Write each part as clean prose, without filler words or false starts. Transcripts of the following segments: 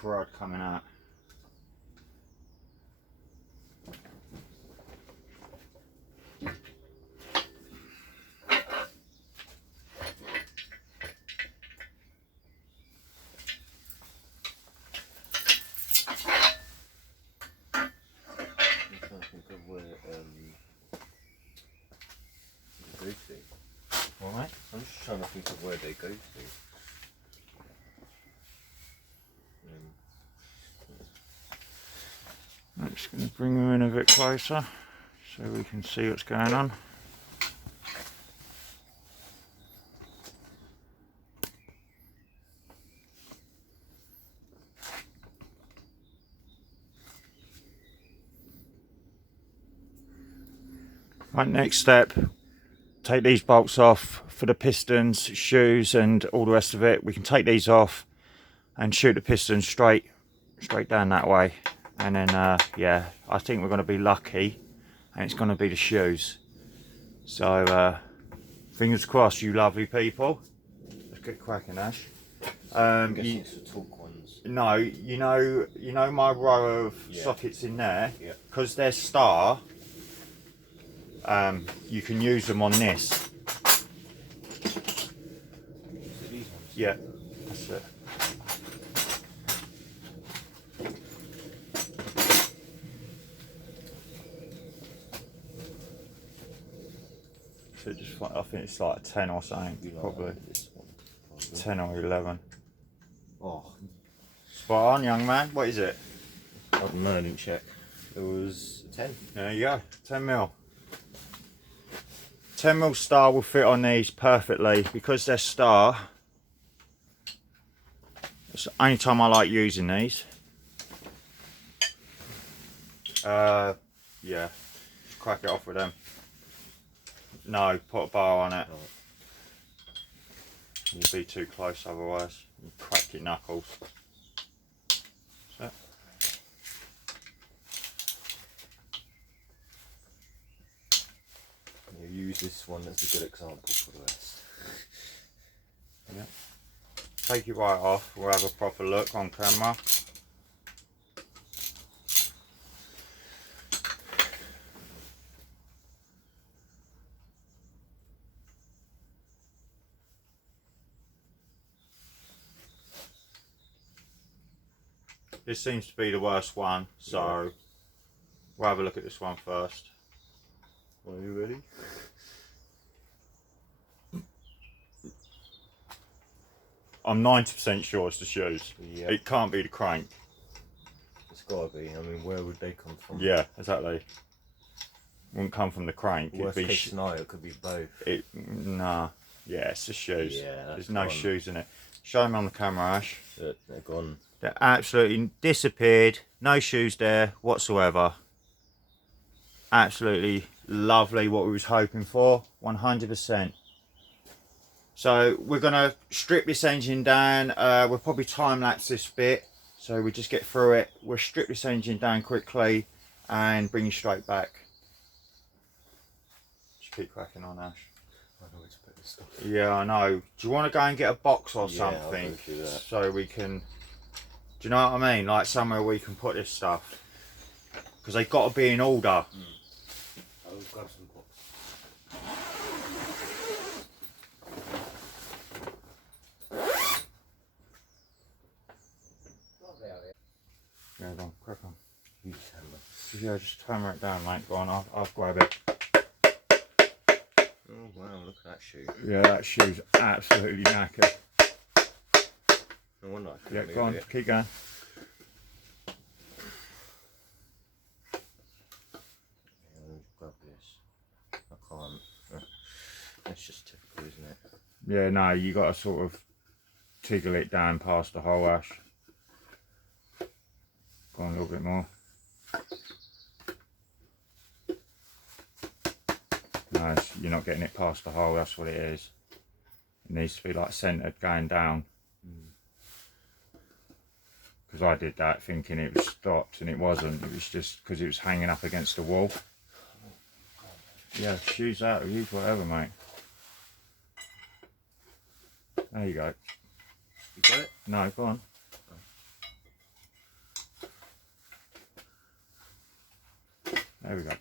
crud coming out. Alright. I'm just trying to think of where they go to. I'm just going to bring them in a bit closer so we can see what's going on. Right, next step, take these bolts off for the pistons, shoes and all the rest of it. We can take these off and shoot the pistons straight down that way. And then, yeah, I think we're going to be lucky and it's going to be the shoes. So, fingers crossed, you lovely people. Let's get cracking, Ash. I'm guessing it's the torque ones. No, you know my row of sockets in there? Yeah. Because they're star, you can use them on this. So these ones? Yeah, that's it. So just, I think it's like 10 or something, probably. This one, 10 or 11. Oh, Spot on, young man. What is it? I don't know, I didn't check. It was 10. There you go, 10 mil. 10 mil star will fit on these perfectly because they're star. It's the only time I like using these. Yeah, crack it off with them. No, put a bar on it. You'd be too close otherwise. You crack your knuckles. So. You use this one as a good example for the rest. Yeah. Take it right off, we'll have a proper look on camera. This seems to be the worst one, so we'll have a look at this one first. Are you ready? I'm 90% sure it's the shoes. Yeah. It can't be the crank. It's gotta be. I mean, where would they come from? Yeah, exactly. Wouldn't come from the crank. Worst case scenario, it could be both. Nah. Yeah, it's the shoes. Yeah, there's no gone. shoes in it. Show them on the camera, Ash. They're gone. They're absolutely disappeared. No shoes there whatsoever. Absolutely lovely, what we was hoping for. 100%. So we're gonna strip this engine down. We'll probably time lapse this bit, so we just get through it. We'll strip this engine down quickly and bring you straight back. Just keep cracking on, Ash. I know where to put this stuff. Yeah, I know. Do you want to go and get a box or Yeah, I'll something go through that. so we can? Do you know what I mean? Like somewhere we can put this stuff, because they've got to be in order. I'll grab some box. Yeah, go on, crack on. Use hammer. Yeah, just hammer it down, mate. Go on, I'll grab it. Oh wow, look at that shoe. Yeah, that shoe's absolutely knackered. No wonder I Yeah, couldn't go on, move it. keep going. Grab this. I can't. That's just typical, isn't it? Yeah, no, you got to sort of tiggle it down past the hole, Ash. Go on a little bit more. No, you're not getting it past the hole, that's what it is. It needs to be like centred going down. Because I did that thinking it was stopped and it wasn't. It was just because it was hanging up against the wall. Yeah, shoes out, use whatever, mate. There you go. You got it? No, go on. There we go.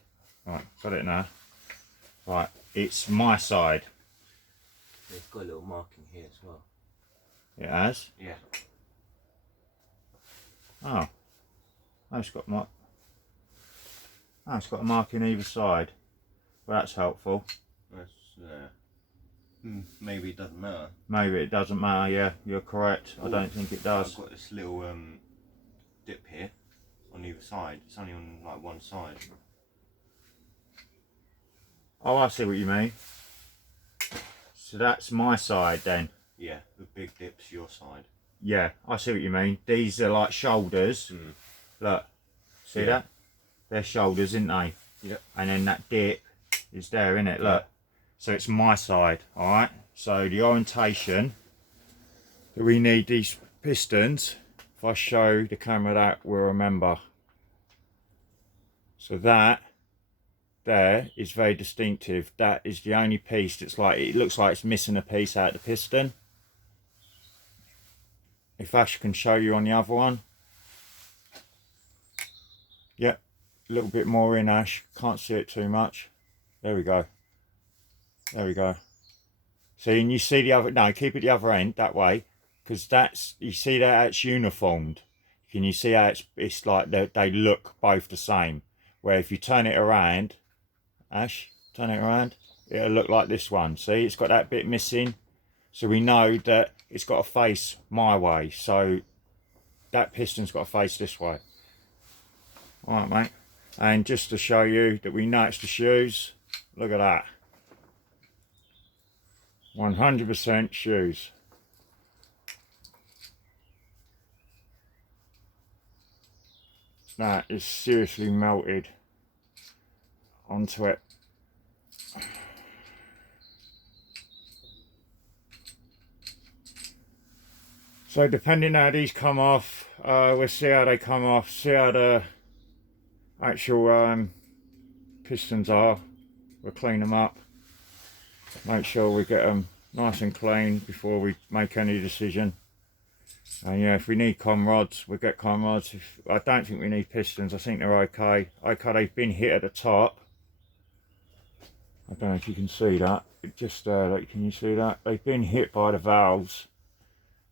Right, got it now. Right, it's my side. It's got a little marking here as well. It has? Yeah. Oh. Oh, it's got a mark in either side. Well, that's helpful. That's, maybe it doesn't matter. Maybe it doesn't matter, yeah, you're correct. I don't think it does. I've got this little dip here on either side. It's only on like one side. Oh, I see what you mean. So that's my side then. Yeah, the big dip's your side. Yeah, I see what you mean. These are like shoulders. Look, see that? They're shoulders, isn't they? Yep. And then that dip is there, isn't it? Look. So it's my side, alright? So the orientation that we need these pistons, if I show the camera that, we'll remember. So that there is very distinctive. That is the only piece that's like, it looks like it's missing a piece out of the piston. If Ash can show you on the other one. Yep, a little bit more in, Ash. Can't see it too much. There we go. There we go. See, and you see the other, no, keep it the other end, that way. Because that's, you see that it's uniformed. Can you see how it's like they look both the same? Where if you turn it around, Ash, turn it around, it'll look like this one. See, it's got that bit missing. So we know that it's got to face my way. So that piston's got to face this way. Alright, mate. And just to show you that we know it's the shoes, look at that. 100% shoes. That is seriously melted onto it. So depending how these come off, we'll see how they come off, see how the actual pistons are. We'll clean them up, make sure we get them nice and clean before we make any decision. And yeah, if we need com rods, we'll get com rods. I don't think we need pistons, I think they're okay. Okay, they've been hit at the top. I don't know if you can see that. Just like, can you see that? They've been hit by the valves,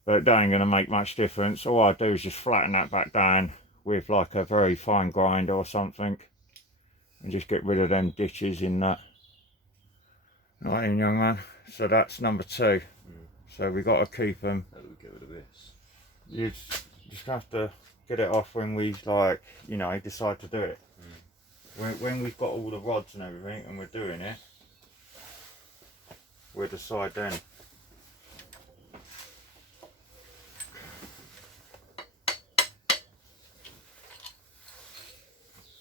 but that ain't going to make much difference. All I do is just flatten that back down with like a very fine grinder or something, and just get rid of them ditches in that. Right in, young man. So that's number 2. So we got to keep them. How do we get rid of this? You just have to get it off when we, like, you know, decide to do it. When we've got all the rods and everything and we're doing it, we'll decide then.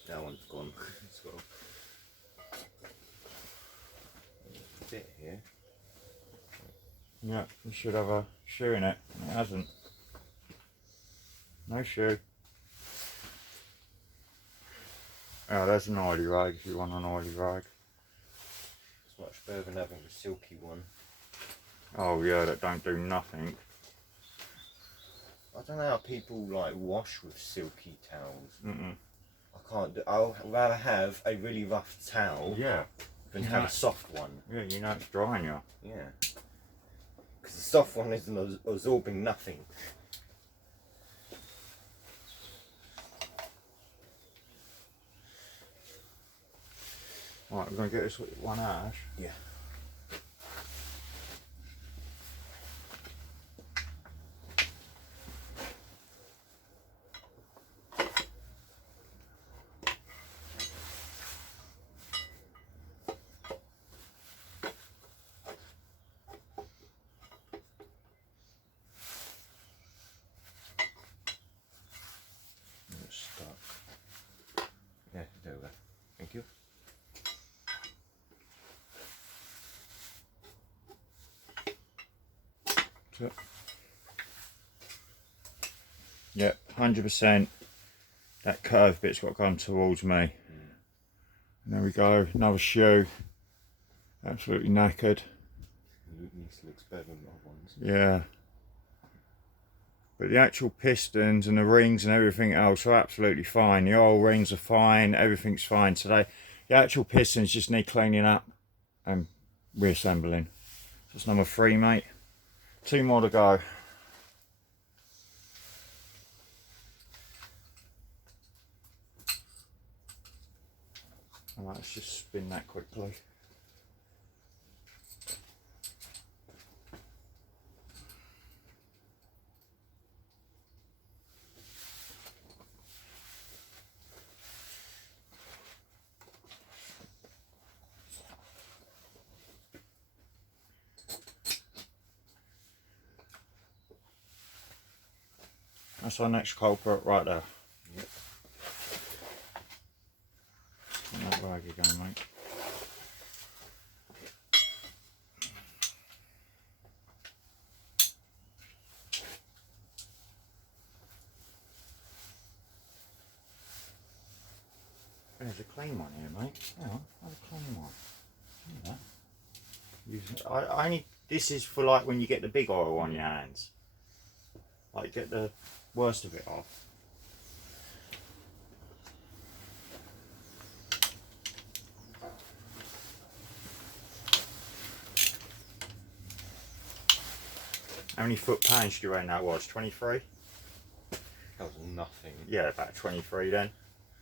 That one's gone. It's got a bit here. Yeah, we should have a shoe in it. It hasn't. No shoe. Oh, there's an oily rag if you want an oily rag. It's much better than having a silky one. Oh yeah, that don't do nothing. I don't know how people like wash with silky towels. Mm-mm. I can't do. I'll rather have a really rough towel Yeah. than have a soft one. Yeah, you know it's drying you. Yeah. Because the soft one isn't absorbing nothing. Right, we're going to get this one out, Ash. Yeah. It's stuck. Yeah, there we go. Thank you. Yep, 100%. That curved bit's got to come towards me. And there we go, another shoe. Absolutely knackered. This looks better than the other ones. Yeah. But the actual pistons and the rings and everything else are absolutely fine. The oil rings are fine, everything's fine. So the actual pistons just need cleaning up and reassembling. That's number 3, mate. 2 more to go. Alright, let's just spin that quickly. That's our next culprit right there. Yep. That rag again, mate. There's a clean one here, mate. Hang on, have a clean one. I only. This is for like when you get the big oil on your hands. Like get the worst of it off. How many foot-pounds do you reckon that was? 23? That was nothing. Yeah, about 23 then.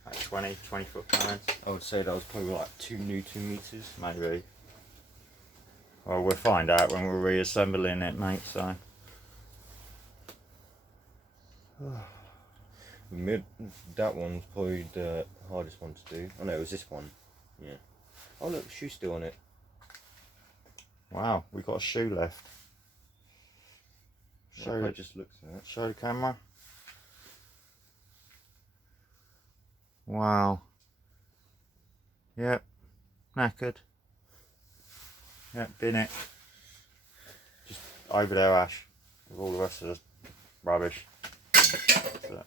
About 20 foot-pounds. I would say that was probably like 2 Newton meters. Maybe. Well, we'll find out when we're reassembling it, mate, so. That one's probably the hardest one to do. Oh no, it was this one. Yeah. Oh look, shoe's still on it. Wow, we got a shoe left. I just looked at it. Show the camera. Wow. Yep. Knackered. Yep, bin it. Just over there, Ash. With all the rest of the rubbish. So.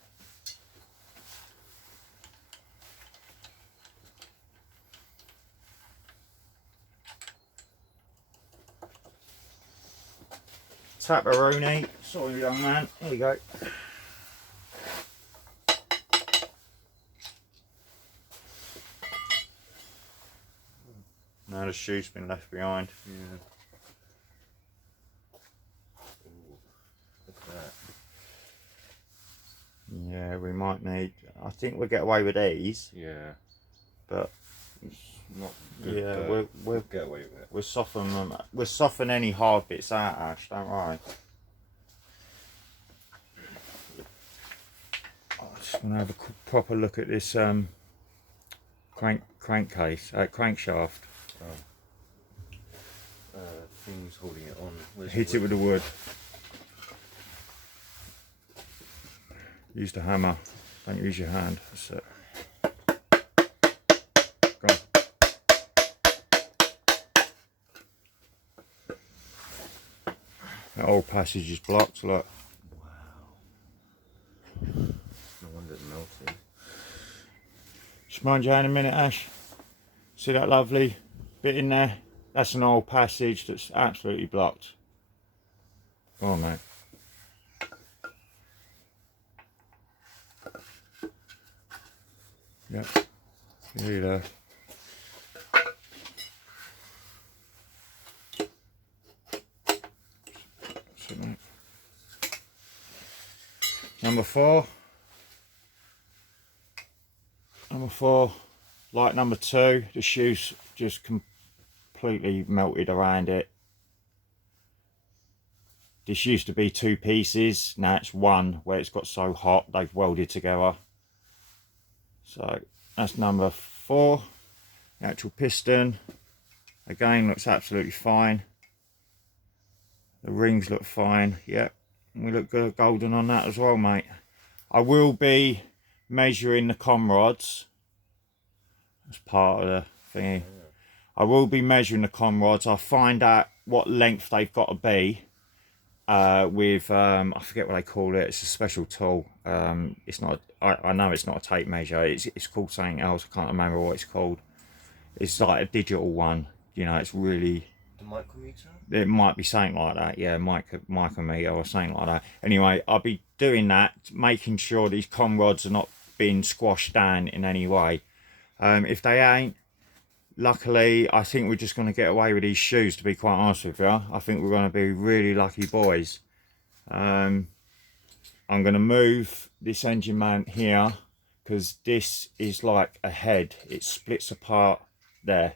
Tapperoni. Sorry, young man. Here you go. Now the shoe's been left behind. Yeah. Ooh, look at that. Yeah, we might need. I think we'll get away with these. Yeah. But It's not good. yeah, we'll get away with it. we'll soften them. We'll soften any hard bits out, Ash. Don't worry. I just want to have a proper look at this crankcase, crankshaft. Things holding it on. Where's Hit it with the wood. Use the hammer. Don't use your hand. That's it. Go on. That old passage is blocked. Look. Wow. No wonder it melted. Just mind your hand a minute, Ash. See that lovely bit in there? That's an old passage that's absolutely blocked. Go on, mate. Yep. Here you go. That's it, mate. Number 4. Number 4. Like number 2, the shoe's just completely melted around it. This used to be 2 pieces, now it's 1, where it's got so hot they've welded together. So that's number 4. The actual piston, again, looks absolutely fine. The rings look fine, yep. And we look good, golden on that as well, mate. I will be measuring the com rods. That's part of the thingy. I will be measuring the com rods. I'll find out what length they've got to be with I forget what they call it. It's a special tool. It's not. I know it's not a tape measure. It's called something else. I can't remember what it's called. It's like a digital one. You know, it's really The micrometer? It might be something like that, yeah, micrometer or something like that. Anyway, I'll be doing that, making sure these con rods are not being squashed down in any way. If they ain't, luckily, I think we're just going to get away with these shoes, to be quite honest with you. I think we're going to be really lucky boys. I'm going to move this engine mount here, because this is like a head. It splits apart there.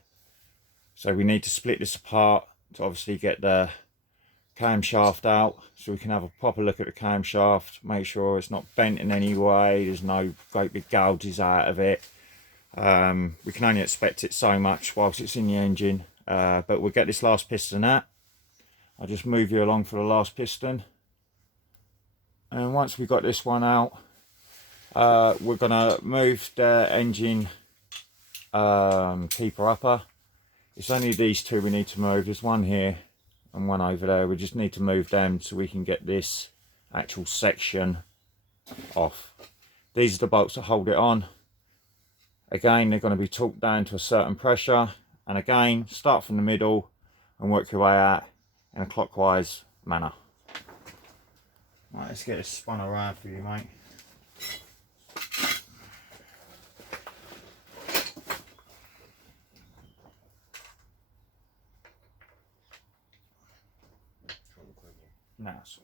So we need to split this apart to obviously get the camshaft out, so we can have a proper look at the camshaft, make sure it's not bent in any way, there's no great big gouges out of it. We can only expect it so much whilst it's in the engine, but we'll get this last piston out. I'll just move you along for the last piston, and once we've got this one out, we're gonna move the engine keeper upper. It's only these two we need to move. There's one here and one over there. We just need to move them so we can get this actual section off. These are the bolts that hold it on. Again, they're going to be torqued down to a certain pressure, and again, start from the middle and work your way out in a clockwise manner. Right, let's get this spun around for you, mate. No, that's all.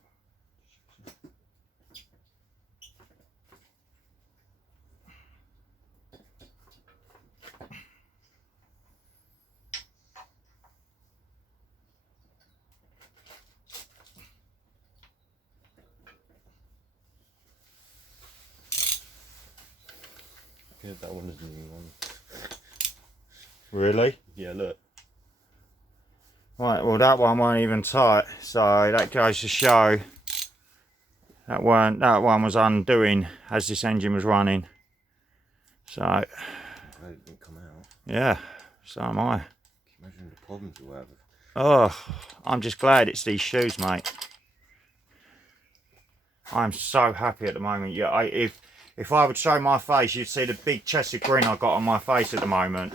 Yeah, that one is the new one. Really? Yeah, look. Right, well that one weren't even tight, so that goes to show that one was undoing as this engine was running. So Glad it didn't come out. yeah, so am I. Can you imagine the problems we'll have? Oh, I'm just glad it's these shoes, mate. I'm so happy at the moment. Yeah, if I would show my face, you'd see the big chested grin I got on my face at the moment.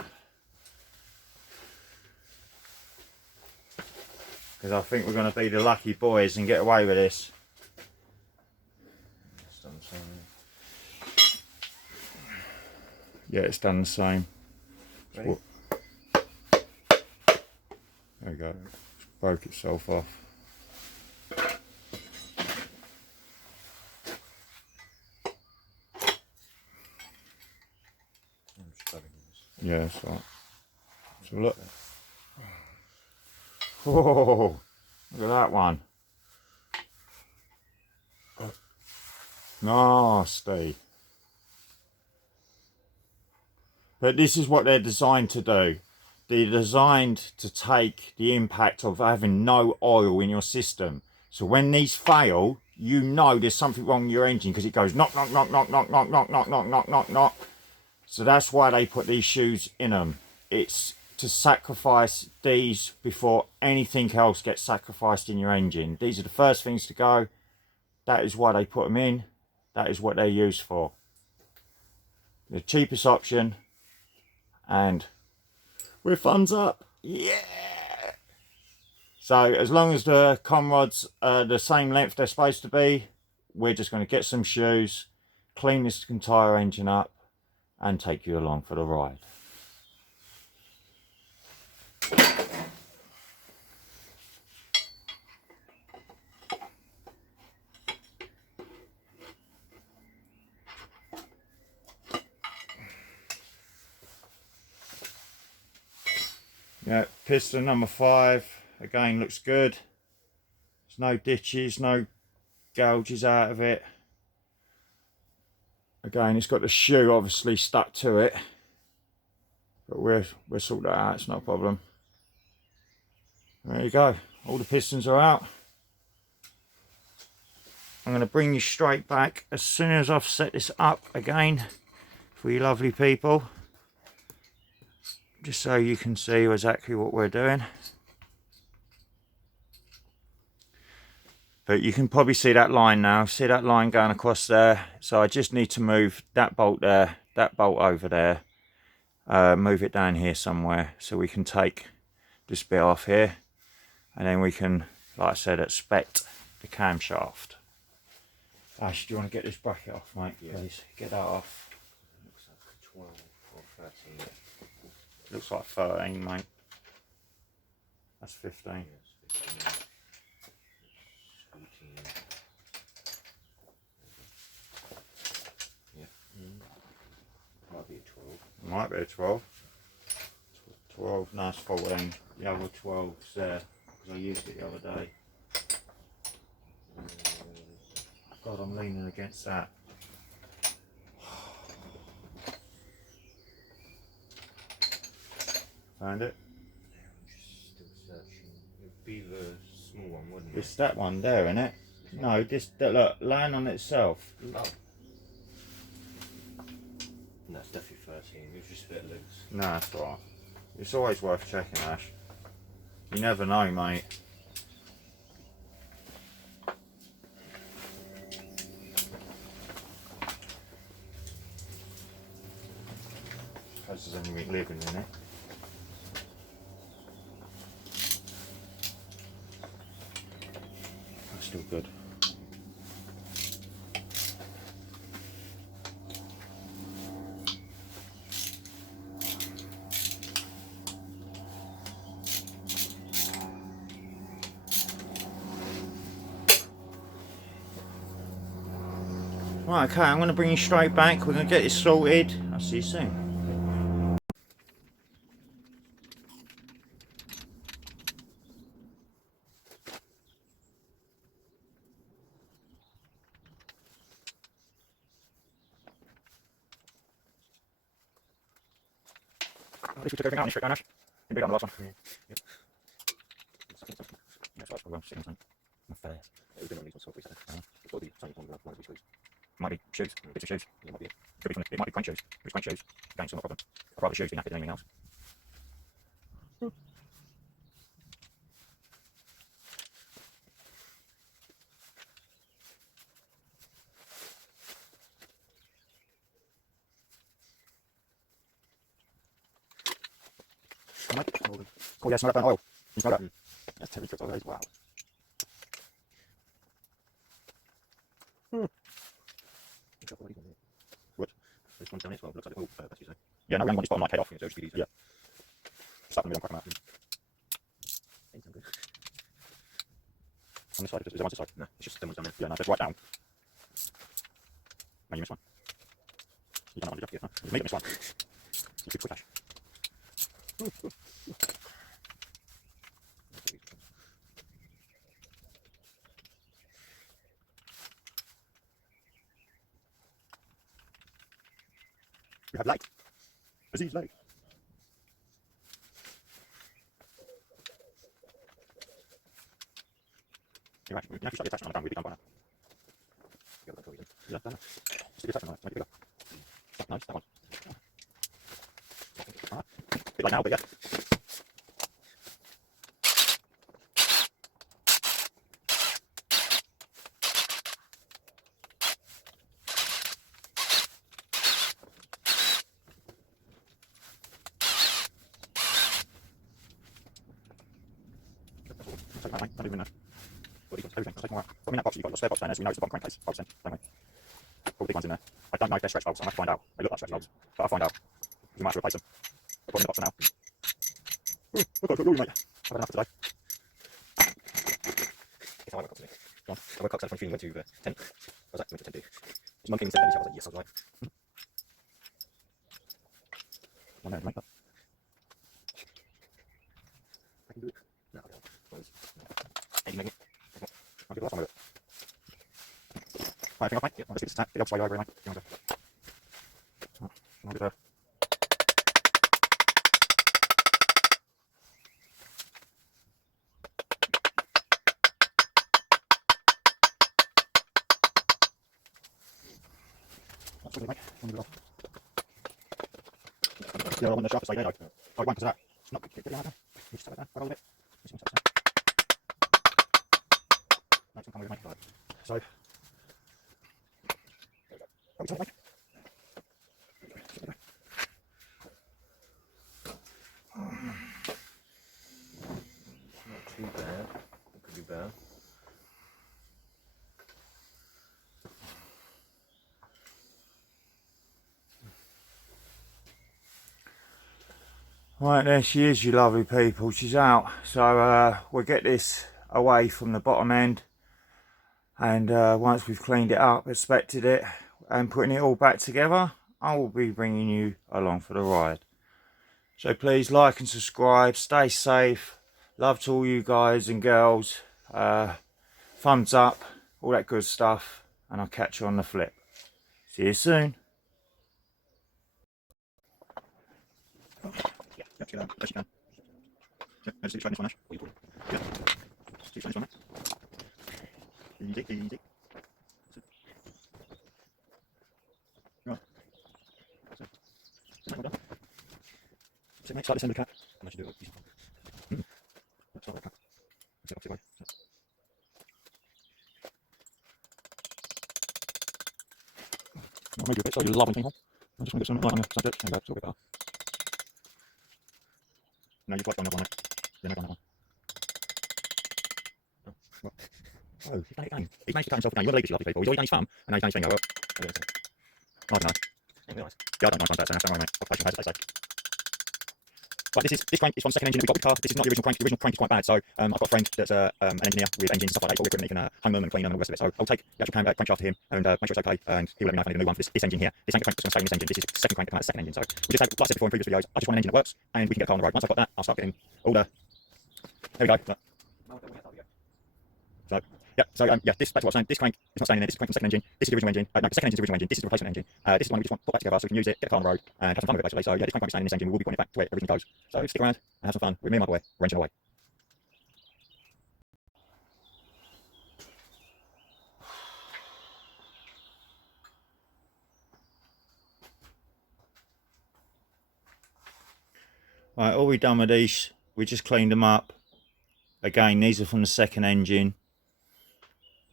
Because I think we're going to be the lucky boys and get away with this. It's done the same. Yeah, it's done the same. Ready? There we go. It's broke itself off. I'm studying this. Yeah, that's right. So look. Oh, look at that one. Nasty. But this is what they're designed to do. They're designed to take the impact of having no oil in your system. So when these fail, you know there's something wrong with your engine, because it goes knock, knock, knock, knock, knock, knock, knock, knock, knock, knock, knock, knock. So that's why they put these shoes in them. It's to sacrifice these before anything else gets sacrificed in your engine. These are the first things to go. That is why they put them in. That is what they're used for. The cheapest option, and we're thumbs up. Yeah. So as long as the con rods are the same length they're supposed to be, we're just going to get some shoes, clean this entire engine up, and take you along for the ride. Yeah, piston number 5 again looks good. There's no ditches, no gouges out of it. Again, it's got the shoe obviously stuck to it, but we'll sort that out. It's not a problem. There you go. All the pistons are out. I'm going to bring you straight back as soon as I've set this up again for you lovely people, just so you can see exactly what we're doing. But you can probably see that line now. See that line going across there? So I just need to move that bolt there, that bolt over there, move it down here somewhere so we can take this bit off here. and then we can, like I said, expect the camshaft. Ash, do you want to get this bracket off, mate? Yeah. Please get that off. Looks like 12 or 13. Looks like 13, mate. That's 15. Yes, 15. 17. Yeah. Might be a 12. Might be a 12. 12, no, it's 14. The other 12's there, because I used it the other day. God, I'm leaning against that. Found it? Still searching. It would be the small one, wouldn't it? It's that one there, isn't it? No, this, look, laying on itself. Oh. No, it's definitely 13. It was just a bit loose. No, that's alright. It's always worth checking, Ash. You never know, mate. Because there's anything living in it. That's still good. Right, okay, I'm going to bring you straight back. We're going to get this sorted. I'll see you soon. At least we took everything out and straight down, Ash. Didn't beat on the last one. Yeah. Yep. Yeah, so that's probably sitting on not fair. It would have been on these ones, so we said. It's got to be something on one of these screws. Might be shoes, bits of shoes. Yeah, might be it. Could be from it might be crank shoes. If it's crank shoes, again, still not a problem. I'd rather shoes be knackered than anything else. Oh yeah, smell that burnt oil. You smell that? That's terrible tricks always. Wow. What? This one's down here as well. Looks like that's you say. Yeah, no, we only want this bottom like head off. Yeah, so it should be these. Yeah. Slap them in and crack them out. Ain't so good. On this side, is there one this side? No, it's just them ones down there. Yeah, no, just right down. No, you missed one. You done that one, did you? Yeah. No, me miss one. You could quick Ash. We have light. Aziz light. You're right. You can actually start the attachment on the ground. We'll be done by now. Yeah, that's what we did. Yeah, done. Stick the attachment on it. Make it bigger. Nice, that one. Alright. Bit like now, but yeah. Take that, mate. Don't even know. What do you got? Everything. Take more out. I mean, that box you've got, your spare box down there, so we know it's the bottom crankcase. 5%, don't we? All the big ones in there. I don't know if they're stretch bolts, so I have to find out. They look like stretch bolts, but I'll find out. We might have to replace them. I'll put them in the box for now. Oh, I've got you, mate. I've had enough today. If I woke up today. Go on. I woke up from feeling went to 10. I was like, went to 10 do. His mum came and said, I was like, yes, I was right. One there, mate. I can do it. No, I don't. Hey, make it. I'll do the last one with it. Right, everything off, mate? Yep. I'll just get this tap. Get the opposite way over, mate. Get on there. Right. I'll get there. That's what it, mate. I'll move it off. Yeah, I want the shaft to stay there, though. Oh, it won't because of that. It's not good. Get it out there. You just tap it down. Right, hold it. Just tap it down. No, it's not coming with it, mate. So. Oh, it's all right, mate. Not too bad. fair. Right, there she is, you lovely people. She's out. So we'll get this away from the bottom end. And once we've cleaned it up, inspected it, and putting it all back together, I will be bringing you along for the ride. So please like and subscribe. Stay safe. Love to all you guys and girls. Thumbs up, all that good stuff. And I'll catch you on the flip. See you soon. Easy, easy. Right. So, mate, start this end of the cap. I'm actually doing it. Start the cap. Sit up, sit away. Maybe a bit so you love anything. I'm just going to get some light on the subject. There you go, it's a bit better. No, you've got on that one. Yeah, no, on that one. Oh, he's done it again. He's managed to cut himself again. You won't believe this, lovely people. He's already done his thumb, and now he's done his finger. I don't know. Anyway, nice. Yeah, I don't mind trying to say that. Don't worry, mate. Occupation has, as they say. Right, this crank is from the second engine that we got with the car. This is not the original crank. The original crank is quite bad. So I've got a friend that's an engineer with engines and stuff like that. He's got equipment, he can hang them and clean them and all the rest of it. So I'll take the actual crankshaft to him and make sure it's okay. And he'll let me know if I need a new one for this engine here. This ain't the crank that's going to stay in this engine. This is the second crank that comes out of the second engine. So we just have, like I said before in previous videos, I just want an engine that works and we can get a car on the road. Once I've got that, I'll start getting all the. There we go. So yeah, so yeah, this back to what I was saying. This crank is not staying in there. This is the crank from the second engine. This is the original engine. No, the second engine is the original engine. This is the replacement engine. This is the one we just want to put back together so we can use it, get the car on the road, and have some fun with it basically. So yeah, this crank won't be staying in this engine. We will be putting it back to where it originally goes. So stick around and have some fun with me and my boy wrenching away. Right, all we've done with these, we just cleaned them up. Again, these are from the second engine.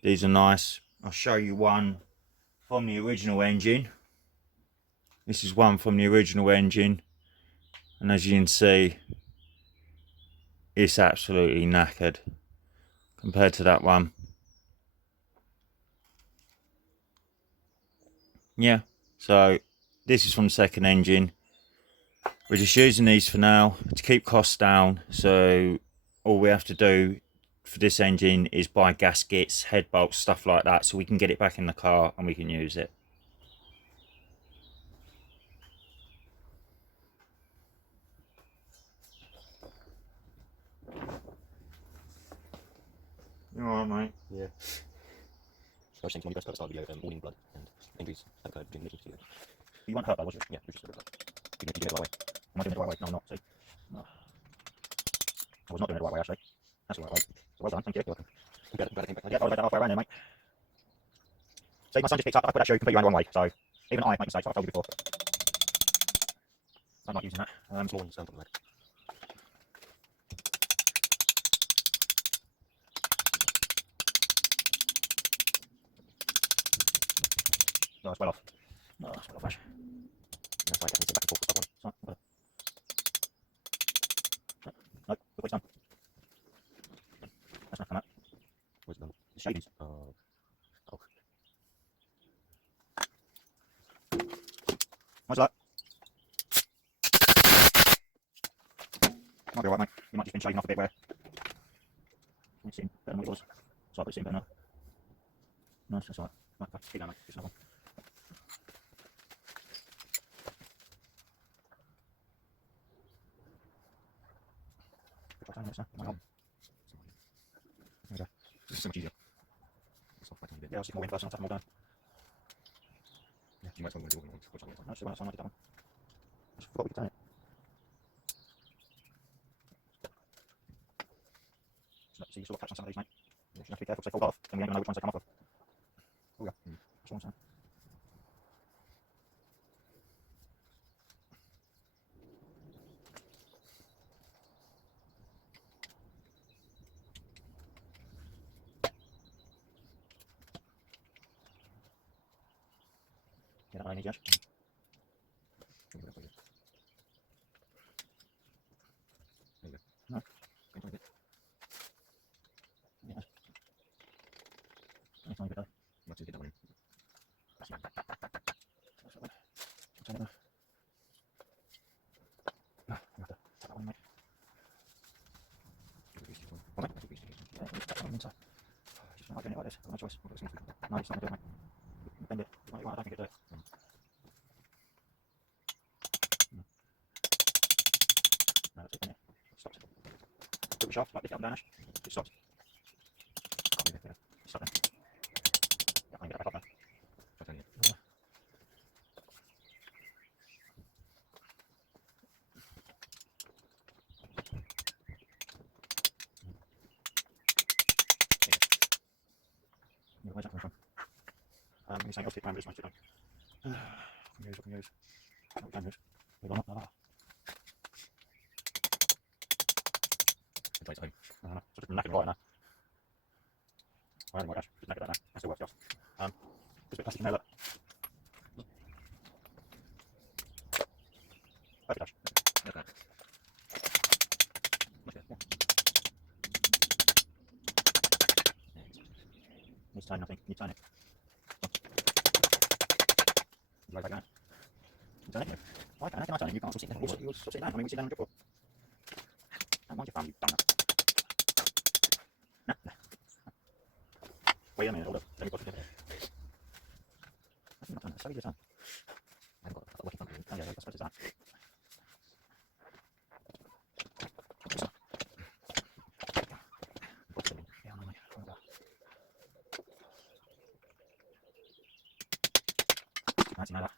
These are nice. I'll show you one from the original engine. This is one from the original engine. And as you can see, it's absolutely knackered compared to that one. Yeah, so this is from the second engine. We're just using these for now to keep costs down. So all we have to do for this engine is buy gaskets, head bolts, stuff like that, so we can get it back in the car and we can use it. You alright, mate? Yeah. I was thinking when you first started the video, warning blood and injuries have occurred between the missions. You weren't hurt though, was you? Yeah, we just You did it the right way. Am I doing it the right way? No, I'm not. See? No. I was not doing it the right way, actually. That's the right way. So well done, thank you. You're welcome. glad I came back. Yeah, I was about halfway around there, mate. See, my son just picked up, I put that shoe completely around the wrong way, so even I make mistakes, I've told you before. I'm not using that. Small ones, something like that. No, it's well off. No, it's well off, Ash. That's why I can sit back and forth with that one. Sorry, got it. No, look what it's done. That's not come out. Where's it done? The shade is. Oh. How's that? Might be alright, mate. You might just been shaving off a bit where it's sitting better than what it was. So I put it sitting better now. Nice, that's alright. Right, okay, keep that, mate. Just another one. There we go. This is so much easier. It's off by a tiny bit. Yeah, I'll stick more in first and I'll tap them all down. Yeah, you might as well do it once. Which one? No, still that's fine, I did that one. I just forgot we could turn it. So you sort of catch on some of these, mate. You have to be careful because they fall off, then we ain't going to know which ones they come off of. Oh yeah, that's what I'm saying. Yeah, that I need, Josh. There you go. No. Go into it. Yeah. tiny bit though. Let's just get that one in. I might do it like this. I've got no choice. No, it's not going to do it, mate. Bend it. I don't think it do it. No, that's it, bend it. Stops. Do it shaft, like lift it up and down, Ash. It stops. Stop then. Yeah, I can get that back up now. Try turning it. Yeah, where's that coming from? He's saying I'll stick parameters, mate, sit down. What can we use? What can we use? Move on up, no. Try it home. No, so just knack it right now. I haven't got Ash, just knack it right now. That still works, just. Just a bit of plastic in there, look. Perfect, Ash. Okay. Needs turning, I think. Needs turning. Right back down. You turn it? Why can I turn it? You can't. You'll sit down. I mean, we sit down and drip for. Don't mind your thumb, you donut. Wait a minute, hold up. Let me put it in. That's not turning. It's so easy to turn. I haven't got a working thumb. Oh yeah, that's what it's that. Yeah, I know, mate. Hold up. Nice, you know that.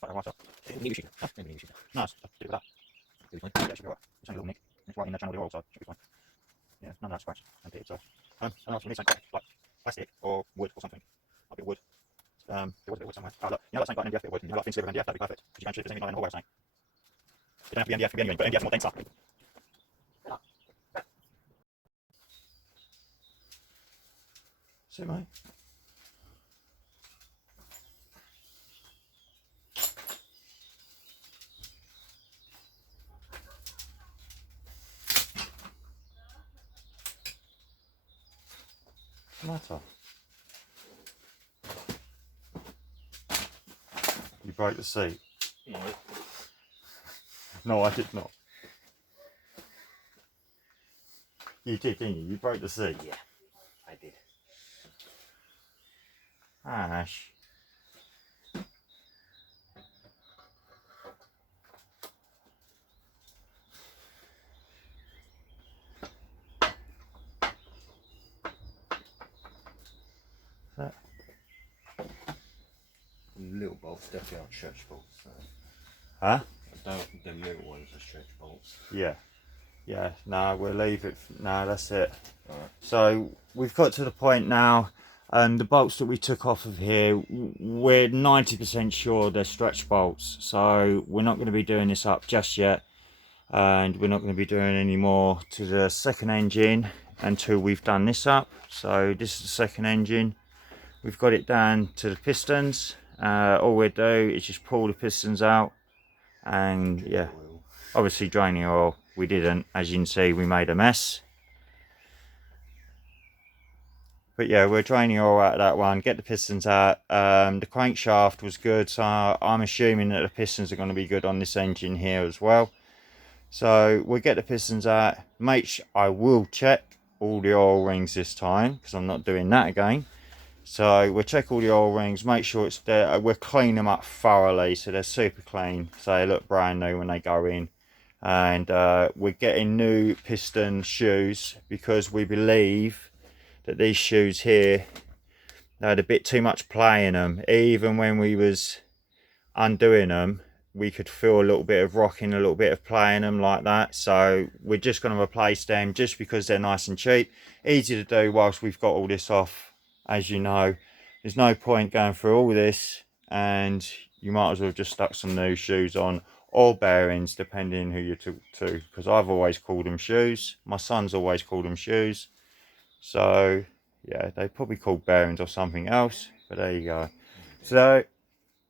Fuck it right up. Maybe shoot. Maybe shoot. No, stick with that. Do it. Yeah, it should be alright. It's only a little nick. It's right in the channel of the oil side. Should be fine. Yeah, none of that scratch. And it, so. And also, we need something like plastic or wood or something. Might be wood. There was a bit of wood somewhere. Oh, look. You know that same got an MDF bit of wood. You know that thin sliver of MDF? That'd be perfect. Because you can shoot if there's anything like in the hallway or something. You don't have to be MDF, it can be anything, but MDF more denser. See, mate? What's the matter? You broke the seat. No. No, I did not. You did, didn't you? You broke the seat. Yeah, I did. Ash. That. The little bolts definitely aren't stretch bolts. So. Huh? The little ones are stretch bolts. Yeah. Yeah, no, we'll leave it. No, that's it. Alright. So we've got to the point now, the bolts that we took off of here, we're 90% sure they're stretch bolts. So we're not going to be doing this up just yet. And we're not going to be doing any more to the second engine until we've done this up. So this is the second engine. We've got it down to the pistons. All we'll do is just pull the pistons out. And yeah, obviously drain the oil. We didn't, as you can see, we made a mess. But yeah, we're draining oil out of that one, get the pistons out. The crankshaft was good, so I'm assuming that the pistons are going to be good on this engine here as well. So we'll get the pistons out. I will check all the oil rings this time, because I'm not doing that again. So we'll check all the oil rings, make sure it's there. We'll clean them up thoroughly so they're super clean, so they look brand new when they go in. And we're getting new piston shoes because we believe that these shoes here, they had a bit too much play in them. Even when we was undoing them, we could feel a little bit of rocking, a little bit of play in them like that. So we're just going to replace them just because they're nice and cheap, easy to do whilst we've got all this off. As you know, there's no point going through all this, and you might as well just stuck some new shoes on, or bearings, depending who you talk to, because I've always called them shoes. My son's always called them shoes. So yeah, they probably called bearings or something else, but there you go. So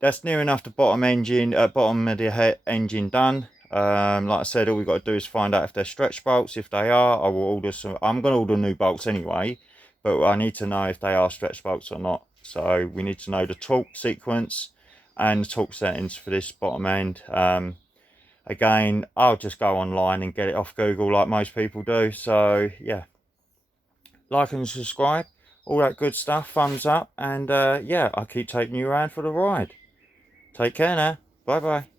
that's near enough the bottom engine, bottom of the engine done. Like I said, all we've got to do is find out if they're stretch bolts. If they are, I will order some. I'm going to order new bolts anyway, but I need to know if they are stretch bolts or not. So we need to know the torque sequence and the torque settings for this bottom end. Again, I'll just go online and get it off Google like most people do. So yeah, like and subscribe, all that good stuff, thumbs up, and yeah, I'll keep taking you around for the ride. Take care now. Bye bye.